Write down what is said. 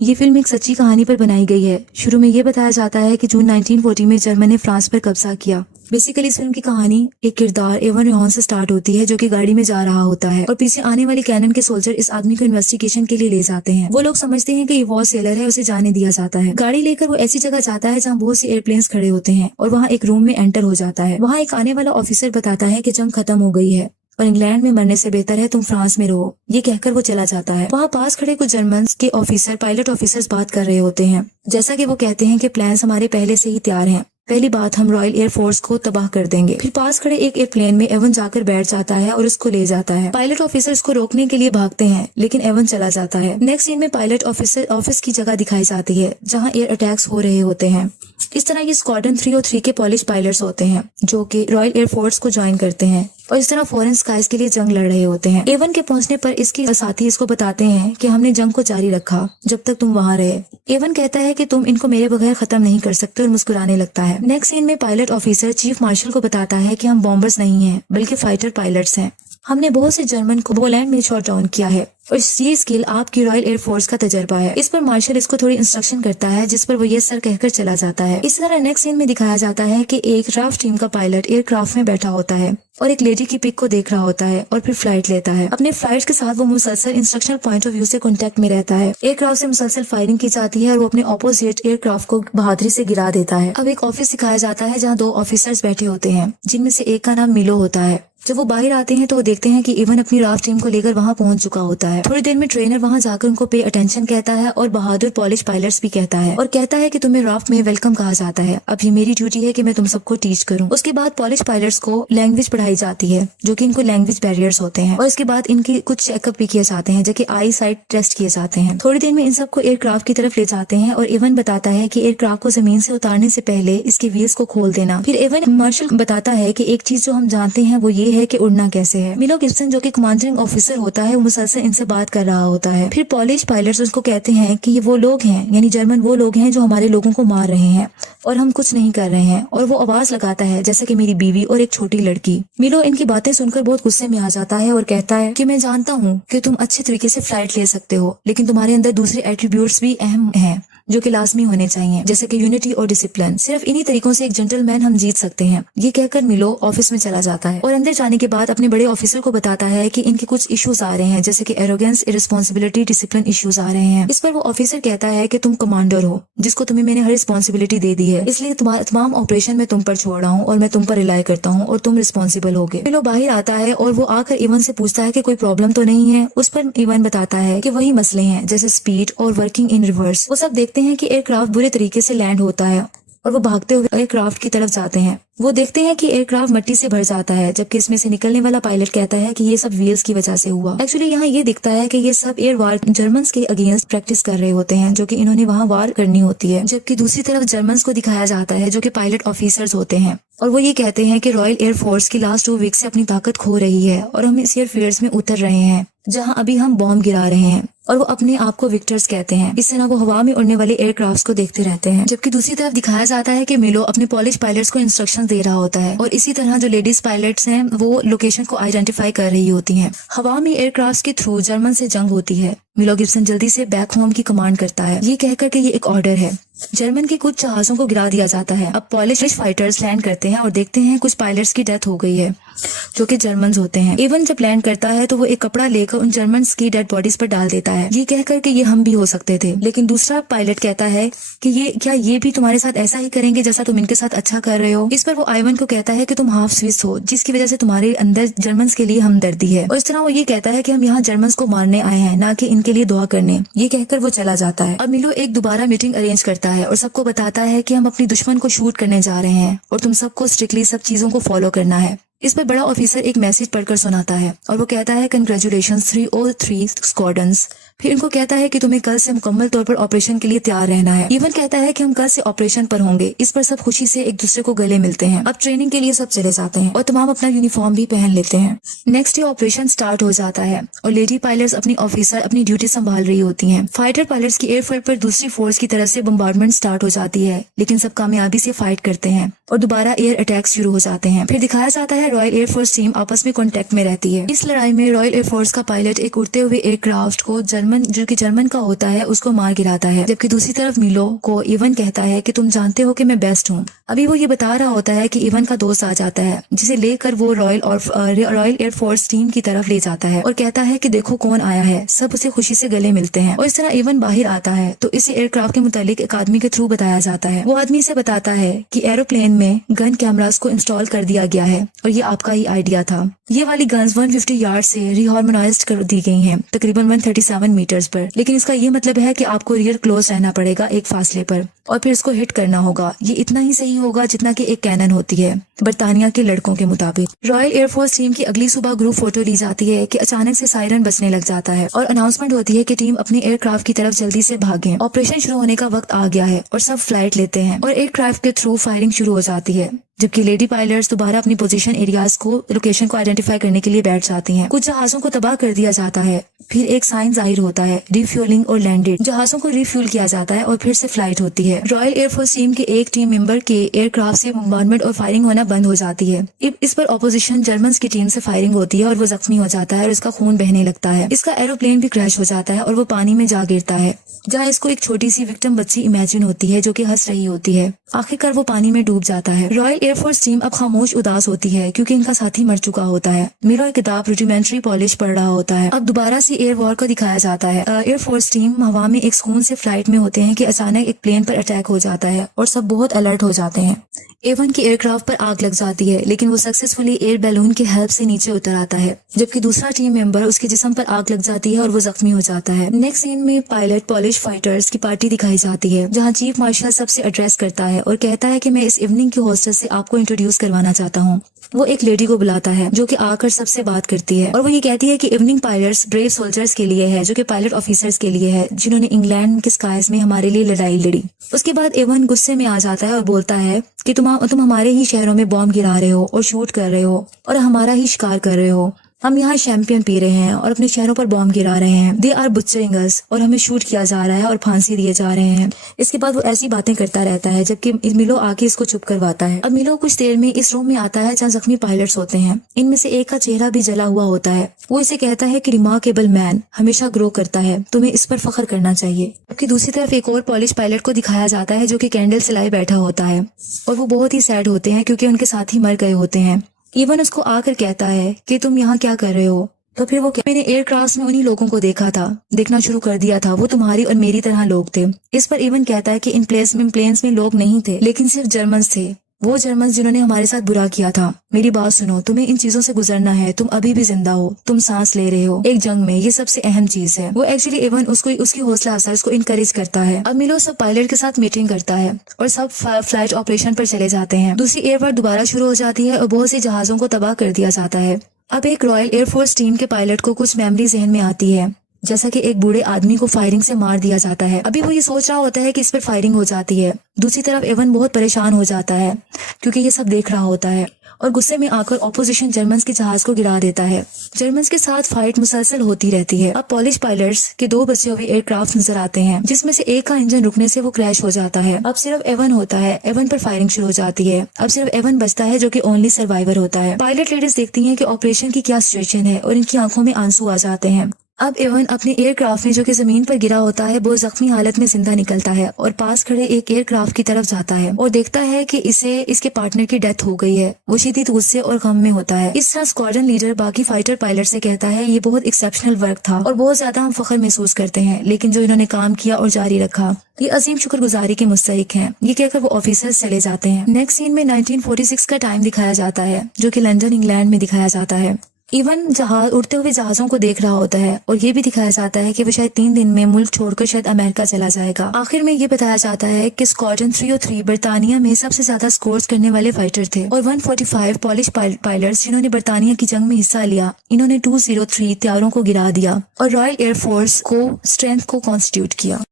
ये फिल्म एक सच्ची कहानी पर बनाई गई है। शुरू में ये बताया जाता है कि जून 1940 में जर्मन ने फ्रांस पर कब्जा किया। बेसिकली इस फिल्म की कहानी एक किरदार इवान रेहॉन से स्टार्ट होती है, जो कि गाड़ी में जा रहा होता है और पीछे आने वाले कैनन के सोल्जर इस आदमी को इन्वेस्टिगेशन के लिए ले जाते हैं। वो लोग समझते हैं कि ये वॉर सेलर है, उसे जाने दिया जाता है। गाड़ी लेकर वो ऐसी जगह जाता है जहाँ बहुत से एयरप्लेन्स खड़े होते हैं और वहाँ एक रूम में एंटर हो जाता है। वहाँ एक आने वाला ऑफिसर बताता है कि जंग खत्म हो गई है और इंग्लैंड में मरने से बेहतर है तुम फ्रांस में रहो। ये कहकर वो चला जाता है। वहाँ पास खड़े कुछ जर्मन के ऑफिसर पायलट ऑफिसर्स बात कर रहे होते हैं। जैसा कि वो कहते हैं कि प्लान्स हमारे पहले से ही तैयार हैं। पहली बात, हम रॉयल एयर फोर्स को तबाह कर देंगे। फिर पास खड़े एक एयरप्लेन में एवन जाकर बैठ जाता है और उसको ले जाता है। पायलट ऑफिसर इसको रोकने के लिए भागते हैं, लेकिन एवन चला जाता है। नेक्स्ट सीन में पायलट ऑफिसर ऑफिस की जगह दिखाई जाती है जहाँ एयर अटैक्स हो रहे होते हैं। इस तरह ये स्क्वाड्रन 303 के पॉलिश पायलट्स होते हैं जो कि रॉयल एयर फोर्स को ज्वाइन करते हैं और इस तरह फॉरेन स्काइज के लिए जंग लड़ रहे होते हैं। एवन के पहुंचने पर इसके साथी इसको बताते हैं कि हमने जंग को जारी रखा जब तक तुम वहां रहे। एवन कहता है कि तुम इनको मेरे बगैर खत्म नहीं कर सकते और मुस्कुराने लगता है। नेक्स्ट सीन में पायलट ऑफिसर चीफ मार्शल को बताता है कि हम बॉम्बर्स नहीं हैं बल्कि फाइटर पायलट्स हैं। हमने बहुत से जर्मन को पोलैंड में शॉट डाउन किया है और ये स्किल आपकी रॉयल एयर फोर्स का तजर्बा है। इस पर मार्शल इसको थोड़ी इंस्ट्रक्शन करता है, जिस पर वो ये सर कहकर चला जाता है। इस तरह नेक्स्ट सीन में दिखाया जाता है कि एक राफ्ट टीम का पायलट एयरक्राफ्ट में बैठा होता है और एक लेडी की पिक को देख रहा होता है और फिर फ्लाइट लेता है। अपने फ्लाइट के साथ वो मुसलसल इंस्ट्रक्शनल पॉइंट ऑफ व्यू से कांटेक्ट में रहता है। एयरक्राफ्ट से मुसलसल फायरिंग की जाती है और वो अपने ऑपोजिट एयरक्राफ्ट को बहादुरी से गिरा देता है। अब एक ऑफिस दिखाया जाता है जहाँ दो ऑफिसर्स बैठे होते हैं, जिनमें से एक का नाम मिलो होता है। जब वो बाहर आते हैं तो वो देखते हैं कि इवन अपनी राफ्ट टीम को लेकर वहाँ पहुंच चुका होता है। थोड़ी देर में ट्रेनर वहाँ जाकर उनको पे अटेंशन कहता है और बहादुर पॉलिश पायलट्स भी कहता है और कहता है कि तुम्हें राफ्ट में वेलकम कहा जाता है। अब ये मेरी ड्यूटी है कि मैं तुम सबको टीच करूँ। उसके बाद पॉलिश पायलट्स को लैंग्वेज पढ़ाई जाती है, जो कि इनको लैंग्वेज बैरियर्स होते हैं, और इसके बाद इनकी कुछ चेकअप भी किए जाते हैं, जो कि आई साइट टेस्ट किए जाते हैं। थोड़ी देर में इन सबको एयरक्राफ्ट की तरफ ले जाते हैं और इवन बताता है कि एयरक्राफ्ट को जमीन से उतारने से पहले इसके व्हील्स को खोल देना। फिर इवन मार्शल बताता है कि एक चीज जो हम जानते हैं वो ये है कि उड़ना कैसे है। मिलो गिब्सन जो कि कमांडिंग ऑफिसर होता है वो मुसलसल इनसे बात कर रहा होता है। फिर पॉलिश पायलट्स उसको कहते हैं कि ये वो लोग हैं, यानी जर्मन वो लोग हैं जो हमारे लोगों को मार रहे हैं और हम कुछ नहीं कर रहे हैं। और वो आवाज लगाता है जैसे कि मेरी बीवी और एक छोटी लड़की। मिलो इनकी बातें सुनकर बहुत गुस्से में आ जाता है और कहता है कि मैं जानता हूँ कि तुम अच्छे तरीके से फ्लाइट ले सकते हो, लेकिन तुम्हारे अंदर दूसरे एट्रीब्यूट्स भी अहम हैं जो कि लाजमी होने चाहिए, जैसे कि यूनिटी और डिसिप्लिन। सिर्फ इन्हीं तरीकों से एक जेंटलमैन हम जीत सकते हैं। ये कहकर मिलो ऑफिस में चला जाता है और अंदर जाने के बाद अपने बड़े ऑफिसर को बताता है कि इनके कुछ इश्यूज आ रहे हैं, जैसे कि एरोगेंस, इररिस्पांसिबिलिटी, डिसिप्लिन इश्यूज आ रहे हैं। इस पर वो ऑफिसर कहता है कि तुम कमांडर हो, जिसको तुम्हें मैंने हर रिस्पॉन्सिबिलिटी दे दी है, इसलिए तमाम ऑपरेशन में तुम पर छोड़ रहा हूँ और मैं तुम पर रिलाई करता हूँ और तुम रिस्पॉन्सिबल होगे। मिलो बाहर आता है और वो आकर इवन से पूछता है कि कोई प्रॉब्लम तो नहीं है। उस पर इवन बताता है कि वही मसले हैं, जैसे स्पीड और वर्किंग इन रिवर्स। वो सब देखते हैं कि एयरक्राफ्ट बुरे तरीके से लैंड होता है और वो भागते हुए एयरक्राफ्ट की तरफ जाते हैं। वो देखते हैं कि एयरक्राफ्ट मिट्टी से भर जाता है, जबकि इसमें से निकलने वाला पायलट कहता है कि ये सब व्हील्स की वजह से हुआ। एक्चुअली यहाँ ये दिखता है कि ये सब एयर वार जर्मन्स के अगेंस्ट प्रैक्टिस कर रहे होते हैं, जो कि इन्होंने वहाँ वार करनी होती है। जबकि दूसरी तरफ जर्मन्स को दिखाया जाता है जो कि पायलट ऑफिसर्स होते हैं और वो ये कहते हैं कि रॉयल एयर फोर्स की लास्ट 2 वीक से अपनी ताकत खो रही है और हम इस एयरफील्ड्स में उतर रहे हैं जहां अभी हम बॉम्ब गिरा रहे हैं, और वो अपने आप को विक्टर्स कहते हैं। इस तरह वो हवा में उड़ने वाले एयरक्राफ्ट्स को देखते रहते हैं। जबकि दूसरी तरफ दिखाया जाता है कि मिलो अपने पॉलिश पायलट्स को इंस्ट्रक्शन दे रहा होता है और इसी तरह जो लेडीज पायलट्स हैं वो लोकेशन को आइडेंटिफाई कर रही होती हैं। हवा में एयरक्राफ्ट्स के थ्रू जर्मन से जंग होती है। मिलो गिब्सन जल्दी से बैक होम की कमांड करता है, ये कहकर कि ये एक ऑर्डर है। जर्मन के कुछ जहाजों को गिरा दिया जाता है। अब पॉलिश फाइटर्स लैंड करते हैं और देखते हैं कुछ पायलट्स की डेथ हो गई है जो कि जर्मन्स होते हैं। इवन जब लैंड करता है तो वो एक कपड़ा लेकर उन जर्मन्स की डेड बॉडीज पर डाल देता है, ये कहकर कि ये हम भी हो सकते थे। लेकिन दूसरा पायलट कहता है कि ये भी तुम्हारे साथ ऐसा ही करेंगे जैसा तुम इनके साथ अच्छा कर रहे हो। इस पर वो आइवन को कहता है कि तुम हाफ स्विस हो, जिसकी वजह से तुम्हारे अंदर जर्मन्स के लिए हमदर्दी है। और इस तरह वो ये कहता है कि हम यहाँ जर्मन्स को मारने आए हैं, ना कि इनके लिए दुआ करने। ये कहकर वो चला जाता है। अब मिलो एक दोबारा मीटिंग अरेंज करता है और सबको बताता है कि हम अपनी दुश्मन को शूट करने जा रहे हैं और तुम सबको स्ट्रिक्टली सब चीजों को फॉलो करना है। इस पर बड़ा ऑफिसर एक मैसेज पढ़कर सुनाता है और वो कहता है कंग्रेचुलेशंस 303 स्क्वाड्रन्स। फिर इनको कहता है कि तुम्हें कल से मुकम्मल तौर पर ऑपरेशन के लिए तैयार रहना है। इवन कहता है कि हम कल से ऑपरेशन पर होंगे। इस पर सब खुशी से एक दूसरे को गले मिलते हैं। अब ट्रेनिंग के लिए सब चले जाते हैं और तमाम अपना यूनिफॉर्म भी पहन लेते हैं। नेक्स्ट डे ऑपरेशन स्टार्ट हो जाता है और लेडी पायलट्स अपनी ऑफिसर अपनी ड्यूटी संभाल रही होती हैं। फाइटर पायलट्स की एयरफील्ड पर दूसरी फोर्स की तरफ से बम्बार्डमेंट स्टार्ट हो जाती है, लेकिन सब कामयाबी से फाइट करते हैं और दोबारा एयर अटैक शुरू हो जाते हैं। फिर दिखाया जाता है है रॉयल एयरफोर्स टीम आपस में कांटेक्ट में रहती है। इस लड़ाई में रॉयल एयरफोर्स का पायलट एक उड़ते हुए एयरक्राफ्ट को जो कि जर्मन का होता है उसको मार गिराता है, जबकि दूसरी तरफ मिलो को इवन कहता है कि तुम जानते हो कि मैं बेस्ट हूँ। अभी वो ये बता रहा होता है कि इवन का दोस्त आ जाता है, जिसे लेकर वो रॉयल एयरफोर्स टीम की तरफ ले जाता है और कहता है कि देखो कौन आया है। सब उसे खुशी से गले मिलते हैं और इस तरह इवन बाहर आता है तो इसे एयरक्राफ्ट के मुतालिक एक आदमी के थ्रू बताया जाता है। वो आदमी से बताता है कि एरोप्लेन में गन कैमरास को इंस्टॉल कर दिया गया है और ये आपका ही आइडिया था। ये वाली गन्स 150 यार्ड से रिहार्मोनाइज्ड कर दी गई हैं, तकरीबन 137 मीटर्स पर। लेकिन इसका ये मतलब है कि आपको रियर क्लोज रहना पड़ेगा एक फासले पर और फिर इसको हिट करना होगा। ये इतना ही सही होगा जितना कि एक कैनन होती है बरतानिया के लड़कों के मुताबिक। रॉयल एयरफोर्स टीम की अगली सुबह ग्रुप फोटो ली जाती है कि अचानक से सायरन बजने लग जाता है और अनाउंसमेंट होती है कि टीम अपने एयरक्राफ्ट की तरफ जल्दी से भागें। ऑपरेशन शुरू होने का वक्त आ गया है और सब फ्लाइट लेते हैं और एयरक्राफ्ट के थ्रू फायरिंग शुरू हो जाती है, जबकि लेडी पायलट्स दोबारा अपनी पोजीशन एरियाज को लोकेशन को आइडेंटिफाई करने के लिए बैठ जाती हैं। कुछ जहाजों को तबाह कर दिया जाता है, फिर एक साइन जाहिर होता है रिफ्यूलिंग और लैंडेड। जहाजों को रिफ्यूल किया जाता है और फिर से फ्लाइट होती है। रॉयल एयरफोर्स टीम के एक टीम मेंबर के एयरक्राफ्ट से बम्बार्डमेंट और फायरिंग होना बंद हो जाती है। इस पर ऑपोजिशन जर्मन की टीम से फायरिंग होती है और वो जख्मी हो जाता है और इसका खून बहने लगता है। इसका एरोप्लेन भी क्रैश हो जाता है और वो पानी में जा गिरता है, जहाँ इसको एक छोटी सी विक्टिम बच्ची इमेजिन होती है जो कि हंस रही होती है। आखिरकार वो पानी में डूब जाता है। रॉयल एयरफोर्स टीम अब खामोश उदास होती है क्योंकि इनका साथी मर चुका होता है। मीरा किताब रुडिमेंट्री पॉलिश पढ़ रहा होता है। अब दोबारा से एयर वॉर को दिखाया जाता है। एयरफोर्स टीम हवा में एक सुकून से फ्लाइट में होते हैं कि अचानक एक प्लेन पर अटैक हो जाता है और सब बहुत अलर्ट हो जाते हैं। एवन की एयरक्राफ्ट पर आग लग जाती है, लेकिन वो सक्सेसफुली एयर बैलून की हेल्प से नीचे उतर आता है, जबकि दूसरा टीम मेंबर उसके जिस्म पर आग लग जाती है और वो जख्मी हो जाता है। नेक्स्ट सीन में पायलट पॉलिश फाइटर्स की पार्टी दिखाई जाती है, जहां चीफ मार्शल सबसे एड्रेस करता है और कहता है कि मैं इस इवनिंग की होस्टेस से आपको इंट्रोड्यूस करवाना चाहता हूँ। वो एक लेडी को बुलाता है जो कि आकर सबसे बात करती है और वो ये कहती है कि इवनिंग पायलट्स ब्रेव सोल्जर्स के लिए है, जो कि पायलट ऑफिसर्स के लिए है, जिन्होंने इंग्लैंड के स्काइज में हमारे लिए लड़ाई लड़ी। उसके बाद एवन गुस्से में आ जाता है और बोलता है कि तुम हमारे ही शहरों में बॉम्ब गिरा रहे हो और शूट कर रहे हो और हमारा ही शिकार कर रहे हो। हम यहाँ शैंपियन पी रहे हैं और अपने शहरों पर बॉम्ब गिरा रहे हैं। दे आर बुचरिंग अस, और हमें शूट किया जा रहा है और फांसी दिए जा रहे हैं। इसके बाद वो ऐसी बातें करता रहता है जबकि मिलो आके इसको चुप करवाता है। अब मिलो कुछ देर में इस रूम में आता है जहाँ जख्मी पायलट्स होते हैं। इनमें से एक का चेहरा भी जला हुआ होता है। वो इसे कहता है कि रिमार्केबल मैन हमेशा ग्रो करता है, तुम्हें इस पर फख्र करना चाहिए। जबकि दूसरी तरफ एक और पॉलिश पायलट को दिखाया जाता है जो कि कैंडल सिलाए बैठा होता है और वो बहुत ही सैड होते हैं क्योंकि उनके साथी मर गए होते हैं। इवन उसको आकर कहता है कि तुम यहाँ क्या कर रहे हो? तो फिर वो मैंने एयरक्राफ्ट में उन्हीं लोगों को देखना शुरू कर दिया था। वो तुम्हारी और मेरी तरह लोग थे। इस पर इवन कहता है कि इन प्लेन्स में लोग नहीं थे, लेकिन सिर्फ जर्मन्स थे। वो जर्मन्स जिन्होंने हमारे साथ बुरा किया था। मेरी बात सुनो, तुम्हें इन चीजों से गुजरना है। तुम अभी भी जिंदा हो, तुम सांस ले रहे हो एक जंग में, ये सबसे अहम चीज है। वो एक्चुअली इवन उसकी हौसला अफजाई उसको इनकरेज करता है। अब मिलो सब पायलट के साथ मीटिंग करता है और सब फ्लाइट ऑपरेशन पर चले जाते हैं। दूसरी एयर वॉर दोबारा शुरू हो जाती है और बहुत सी जहाजों को तबाह कर दिया जाता है। अब एक रॉयल एयरफोर्स टीम के पायलट को कुछ मेमोरी जहन में आती है, जैसा कि एक बूढ़े आदमी को फायरिंग से मार दिया जाता है। अभी वो ये सोच रहा होता है कि इस पर फायरिंग हो जाती है। दूसरी तरफ एवन बहुत परेशान हो जाता है क्योंकि ये सब देख रहा होता है और गुस्से में आकर ऑपोजिशन जर्मन्स के जहाज को गिरा देता है। जर्मन्स के साथ फाइट मुसलसल होती रहती है। अब पॉलिश पायलट्स के 2 बचे हुए एयरक्राफ्ट नजर आते हैं, जिसमें से एक का इंजन रुकने से वो क्रैश हो जाता है। अब सिर्फ एवन होता है। एवन पर फायरिंग शुरू हो जाती है। अब सिर्फ एवन बचता है जो कि ओनली सर्वाइवर होता है। पायलट लेडीज देखती हैं कि ऑपरेशन की क्या सिचुएशन है और इनकी आंखों में आंसू आ जाते हैं। अब एवन अपने एयरक्राफ्ट में जो कि जमीन पर गिरा होता है वो जख्मी हालत में जिंदा निकलता है और पास खड़े एक एयरक्राफ्ट की तरफ जाता है और देखता है कि इसके पार्टनर की डेथ हो गई है। वो शदीद गुस्से और गम में होता है। इस तरह स्क्वाड्रन लीडर बाकी फाइटर पायलट से कहता है ये बहुत एक्सेप्शनल वर्क था और बहुत ज्यादा हम फख्र महसूस करते हैं, लेकिन जो इन्होंने काम किया और जारी रखा ये अजीम शुक्रगुजारी के मुस्तहिक हैं। ये कहकर वो ऑफिसर्स चले जाते हैं। नेक्स्ट सीन में 1946 का टाइम दिखाया जाता है जो कि लंदन इंग्लैंड में दिखाया जाता है। इवन उड़ते हुए जहाजों को देख रहा होता है और ये भी दिखाया जाता है कि वो शायद 3 दिन में मुल्क छोड़कर शायद अमेरिका चला जाएगा। आखिर में ये बताया जाता है कि स्क्वाड्रन 303 बरतानिया में सबसे ज्यादा स्कोर्स करने वाले फाइटर थे और 145 पॉलिश पायलट्स जिन्होंने बरतानिया की जंग में हिस्सा लिया, इन्होंने 203 तैयारों को गिरा दिया और रॉयल एयरफोर्स को स्ट्रेंथ को कॉन्स्टिट्यूट किया।